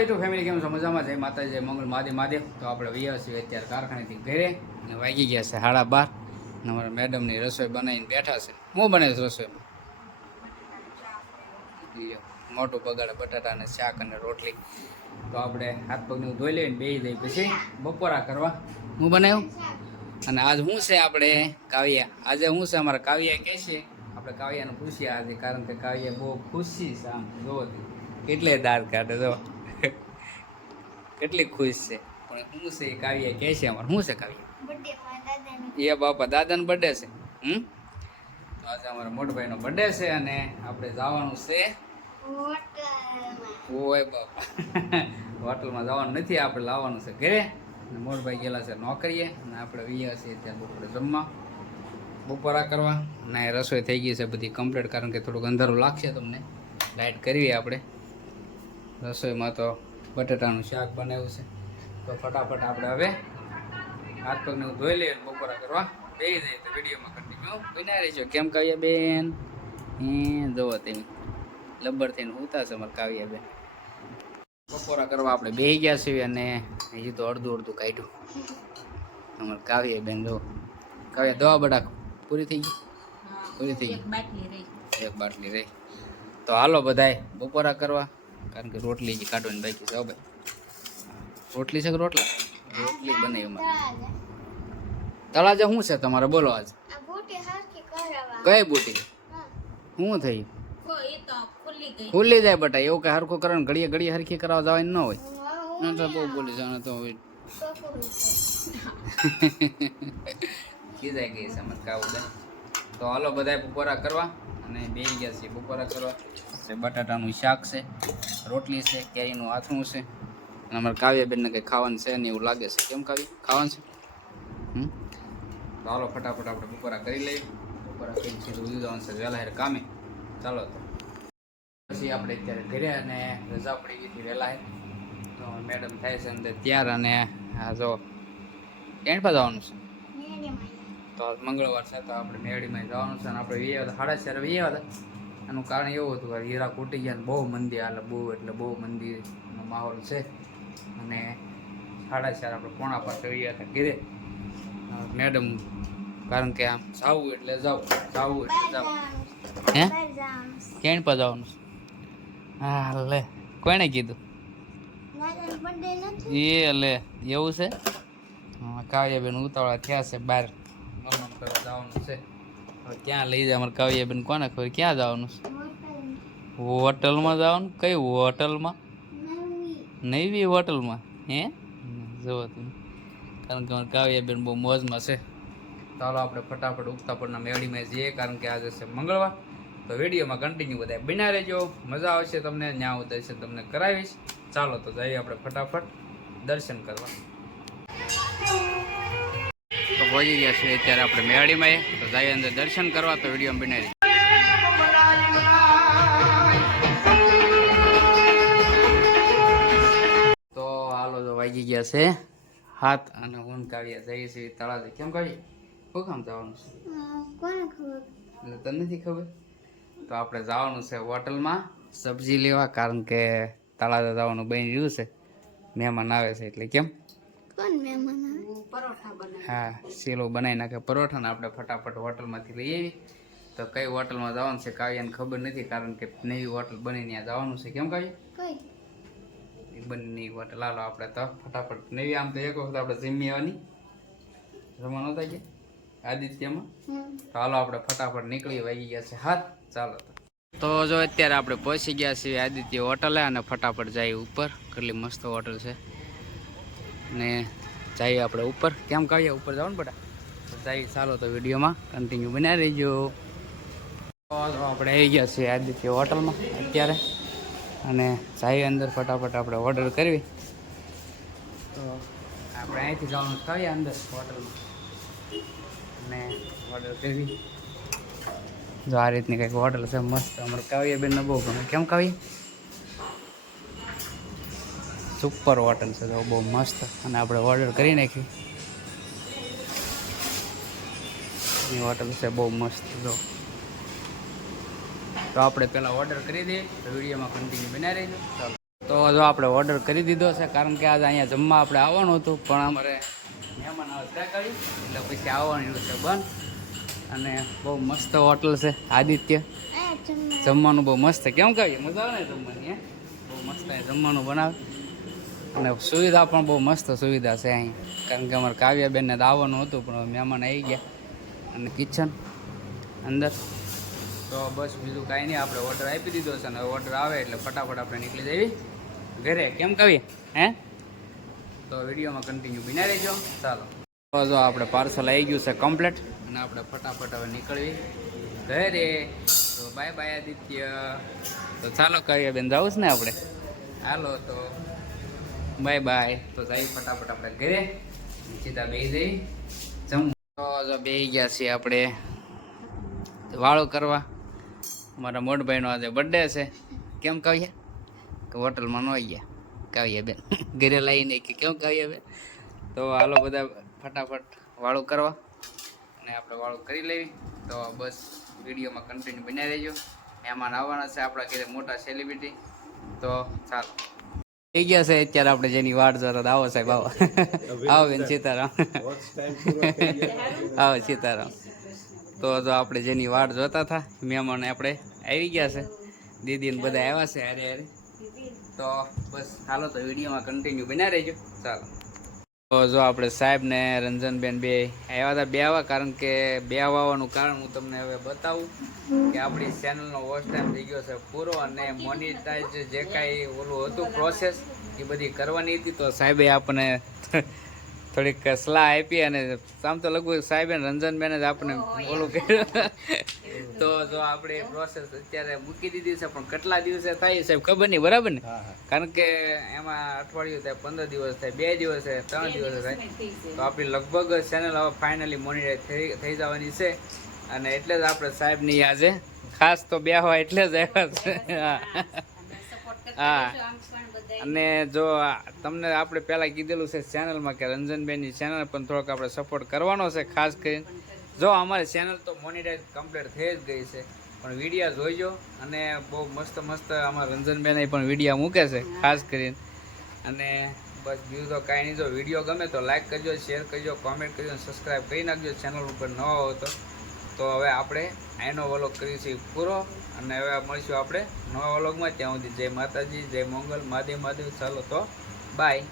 YouTube family કેમ છો? મજામાં જય માતાજી, જય મંગળ મહાદેવ મહાદેવ. તો આપણે વ્યાસ છીએ અત્યારે કારખાનેથી ઘરે અને વાગી ગયા છે સાડા બાર. અને અમારા મેડમની રસોઈ બનાવીને બેઠા છે. હું બને છે રસોઈમાં? મોટું બગાડે બટાટા અને શાક અને રોટલી. તો આપણે હાથ પગને ધોઈ લઈને બેસી દઈ પછી બપોરા કરવા. હું બનાવ્યું? અને આજ હું છે આપણે કાવ્યા? આજે હું છે અમારા કાવ્યા કહે છે? આપણે કાવ્યાને પૂછીએ આજે, કારણ કે કાવ્યા બહુ ખુશી છે આમ, જોવો તો. કેટલે દાળ કાઢે જો કેટલી ખુશ છે. પણ હું છે કાવ્ય કહે છે અમારે. શું છે કાવ્ય? એ બાપા દાદાનો બર્થડે છે. હમ? તો આજે અમારા મોટભાઈનો બર્થડે છે અને આપણે જવાનું છે ઓય બાપા. હોટલમાં જવાનું નથી આપણે લાવવાનું છે ઘરે. અને મોટભાઈ ગયેલા છે નોકરીએ અને આપણે વિયા છીએ ત્યાં બપોરે જમવા. બપોરા કરવા. અને રસોઈ થઈ ગઈ છે બધી કમ્પ્લીટ કારણ કે થોડુંક અંધારું લાગશે તમને. લાઇટ કરવી આપણે. રસોઈમાં તો બટાટાનું શાક બનાવ્યું છે. તો ફટાફટ આપણે હવે હાથ પગને હું ધોઈ લઈએ બપોરા કરવા બે જઈએ. તો વિડીયોમાં કન્ટિન્યુ બના રહીજો. કેમ કાવ્યા બેન હે જોવો તેની લબ્બર થઈને ઉતા છે અમારે કાવ્યા બેન બપોરા કરવા આપણે બે ગયા છીએ અને હજી તો અડધું અડધું કાઢ્યું. અમારે કાવ્યા બેન જો કાવ્યા દવા બડા પૂરી થઈ ગઈ? પૂરી થઈ ગઈ? એક બાટલી રહી. તો હાલો બધાય બપોરા કરવા કારણ કે રોટલી જે કાઢવાની બાકી છે ભાઈ. રોટલી છે કે રોટલા? રોટલી બનાવી અમારે. તળાજા શું છે તમારે? બોલો આજ. કઈ બુટી? શું થઈ? ખુલ્લી જાય બટા, એવું કઈ હરખું કરવાનું, ઘડીએ ઘડીએ હરખી કરાવવા જવાની ન હોય. ના તો બહુ બોલી જવાનું તો હોય. ખીજાઈ ગઈ સમજ કાવું તો હાલો, બધાય બપોરા કરવા. અને બેસી ગયા છે બપોરા કરવા. છે બટાટાનું શાક છે, રોટલી છે, કેરીનું આથણું છે. અને અમારે કાવ્યાબેનને કંઈ ખાવાનું છે ને એવું લાગે છે. કેમ કાવ્ય? ખાવાનું છે? ચાલો ફટાફટ આપણે બપોરા કરી લઈએ. બપોરા કરી છે ઉદી જવાનું છે વહેલા હેર કામે. ચાલો તો. પછી આપણે અત્યારે ઘરે અને રજા પડી ગઈ હતી વહેલા હેર. તો મેડમ થાય છે અંદર ત્યાર અને આ જો ક્યાં પર જવાનું છે. તો મંગળવાર છે તો આપણે મેળીમાં જવાનું છે અને આપણે વીએ હતા સાડા ચાર વીએ હતા. એનું કારણ એવું હતું કે હીરા કૂટી ગયા ને બહુ મંદિર હાલે બહુ એટલે બહુ મંદિરનો માહોલ છે. અને સાડા ચાર આપણે પોણા પાસે વીએ હતા ઘરે. મેડમ કારણ કે આમ જાવું એટલે જાવ જાવું એટલે જાવ. હે? કેણ પર જવાનું હા લે. કોણે કીધું? એ લે એવું છે? કાવ્યાબેન ઉતાવળા થયા છે બહાર. જવાનું છે. હવે ક્યાં લઈ જાય? અમારે કાવ્યાબેન કોને ખબર? ક્યાં જવાનું છે? હોટલમાં જવાનું? કઈ હોટલમાં? નવી હોટલમાં. હે? જુઓ કારણ કે અમારે કાવ્યાબેન બહુ મોજમાં છે. ચાલો આપણે ફટાફટ ઉગતા પડના મેળીમાં જઈએ, કારણ કે આજે છે મંગળવાર. તો વિડીયોમાં કન્ટિન્યુ બધા બિના રહેજો. મજા આવશે તમને ત્યાં હું દર્શન તમને કરાવીશ. ચાલો તો જઈએ આપણે ફટાફટ દર્શન કરવા. પહોંચી ગયા છીએ અત્યારે આપણે મેળીમાં તો જઈએ અંદર દર્શન કરવા તો વીડિયો બનાવી તો હાલો તો વાગી ગયા છે હાથ અને ઊન કાઢ્યા જઈએ છીએ તળાજે. કેમ કાઢી શું કામ જવાનું છે? એટલે તને નથી ખબર? તો આપણે જવાનું છે હોટલમાં સબ્જી લેવા કારણ કે તળાજા જવાનું બની રહ્યું છે. મહેમાન આવે છે એટલે કેમ? હા સેલો બનાવી. નાખે. પરોઠાને આપણે ફટાફટ હોટલમાંથી લઈ આવી. તો કઈ હોટલમાં જવાનું છે કાવ્યાને ખબર નથી કારણ કે નવી હોટલ બની ત્યાં જવાનું છે. કેમ કાવ્ય? એ બંને હોટલ. હાલો આપણે તો ફટાફટ નવી આમ તો એક વખત આપણે જમી આવવાની. જમવાનું હતા ગયા? આદિત્યમાં તો હાલો આપણે ફટાફટ નીકળી વાગી ગયા છે. હાથ ચાલો તો. તો જો અત્યારે આપણે પહોંચી ગયા છીએ આદિત્ય હોટલે અને ફટાફટ જઈએ ઉપર. કેટલી મસ્ત હોટલ છે. ને જઈએ આપણે ઉપર. કેમ કહીએ ઉપર જવાનું બેટા જઈએ ચાલો તો વિડીયોમાં કન્ટિન્યુ બનાવી રહીજો. આપણે આવી ગયા છીએ આદિત્ય હોટલમાં અત્યારે. અને જઈએ અંદર ફટાફટ આપણે ઓર્ડર કરવી. તો આપણે અહીંથી જવાનું કહીએ અંદર હોટલમાં. અને ઓર્ડર કરવી. જો આ રીતની કંઈક હોટલ છે, મસ્ત. અમારે કાવ્યાબેનને બહુ ગમે. કેમ કાવ્ય? સુપર હોટલ છે તો બહુ મસ્ત. અને આપણે ઓર્ડર કરી નાખીએ એ હોટલ છે બહુ મસ્ત, જો. તો આપણે પહેલાં ઓર્ડર કરી દઈએ, તો વિડીયોમાં કન્ટિન્યુ બનાવી રહીશું તો જો આપણે ઓર્ડર કરી દીધો છે, કારણ કે આજે અહીંયા જમવા આપણે આવવાનું હતું, પણ અમારે મહેમાન આવતા કર્યું કરી એટલે પછી આવવાનું છે બંધ. અને બહુ મસ્ત હોટલ છે, આદિત્ય. જમવાનું બહુ મસ્ત. કેમ કહીએ મજા આવે ને જમવાની બહુ મસ્ત જમવાનું બનાવે. અને સુવિધા પણ બહુ મસ્ત સુવિધા છે અહીં. કારણ કે અમારે કાવ્યાબેનને તો હતું, પણ મહેમાન આવી ગયા. અને કિચન અંદર. તો બસ બીજું કાંઈ નહીં, આપણે ઓર્ડર આપી દીધો છે અને ઓર્ડર આવે એટલે ફટાફટ આપણે નીકળી જઈએ. ઘરે, કેમ કહીએ હે? તો વિડીયોમાં કન્ટિન્યુ બિના રહેજો. ચાલો. જો આપણે પાર્સલ આવી ગયું છે કમ્પ્લેટ અને આપણે ફટાફટ હવે નીકળવી ઘરે. તો બાય બાય આદિત્ય. તો ચાલો કાવ્યાબેન જાવું છે ને આપણે? હાલો તો. બાય બાય તો જઈ ફટાફટ આપણે ઘરે. સીધા બે જઈ જમ તો બે ગયા છીએ આપણે વાળો કરવા. મારા મોટભાઈનો આજે બર્થડે છે. કેમ કાવ્યા? કે હોટલમાં ન ગયા. કાવ્યા બેન. ઘરે લઈને કે કેમ કાવ્યા બેન? તો હાલો બધા ફટાફટ વાળું કરવા. અને આપણે વાળું કરી લેવી. તો બસ વિડીયોમાં કન્ટિન્યુ બનાવી રહેજો. મહેમાન આવવાના છે આપણા ઘરે મોટા સેલિબ્રિટી તો ચાલો. થઈ ગયા છે અત્યારે આપણે જેની વાટ જોતા આવો સાહેબ આવો. આવો બેન સીતારામ. આવો સીતારામ. તો જો આપણે જેની વાટ જોતા હતા મહેમાન આપણે આવી ગયા છે. દીદી ને બધા આવ્યા છે હારે હારે. તો બસ હાલો તો વિડીયોમાં કન્ટિન્યુ બના રહેજો. ચાલો. જો આપણે સાહેબ ને રંજનબેન બે આવ્યા હતા બે આવા, કારણ કે બે આવવાનું કારણ હું તમને હવે બતાવું કે આપણી ચેનલનો વોચ ટાઈમ થઈ ગયો છે પૂરો અને મોનિટાઈઝ જે કાંઈ ઓલું હતું પ્રોસેસ એ બધી કરવાની હતી. તો સાહેબે આપણને થોડીક સલાહ આપી અને આમ તો લગભગ સાહેબ રંજનબેન જ આપણને ઓલું કર્યું. તો જો આપણે પ્રોસેસ અત્યારે મૂકી દીધી છે પણ કેટલા દિવસે થાય સાહેબ ખબર નહીં બરાબર ને? કારણ કે એમાં અઠવાડિયું થાય પંદર દિવસ થાય બે દિવસ થાય ત્રણ દિવસ થાય. તો આપણી લગભગ ચેનલ હવે ફાઇનલી મોનિટાઈઝ થઈ થઈ જવાની છે. અને એટલે જ આપણે સાહેબની આજે ખાસ તો બે હોય એટલે જ આવ્યા છે. હા. હા. અને જો તમને આપણે પહેલાં કીધેલું છે ચેનલમાં કે રંજનબેનની ચેનલ પણ થોડોક આપણે સપોર્ટ કરવાનો છે ખાસ કરીને. જો અમારી ચેનલ તો મોનિટાઈઝ કમ્પ્લીટ થઈ જ ગઈ છે પણ વિડીયા જોઈજો અને બહુ મસ્ત મસ્ત અમારા રંજનબેને પણ વિડીયા મૂકે છે ખાસ કરીને. અને બસ બીજું તો કાંઈ નહીં જો વીડિયો ગમે તો લાઈક કરજો શેર કરજો કોમેન્ટ કરજો અને સબસ્ક્રાઈબ કરી નાખજો. ચેનલ ઉપર ન હો તો. તો હવે આપણે આનો વલોગ કરીશું પૂરો. અને હવે મળીશું આપણે નવા વ્લોગમાં. ત્યાં સુધી જય માતાજી, જય મંગલ, મહાદેવ મહાદેવ, ચાલો તો, બાય.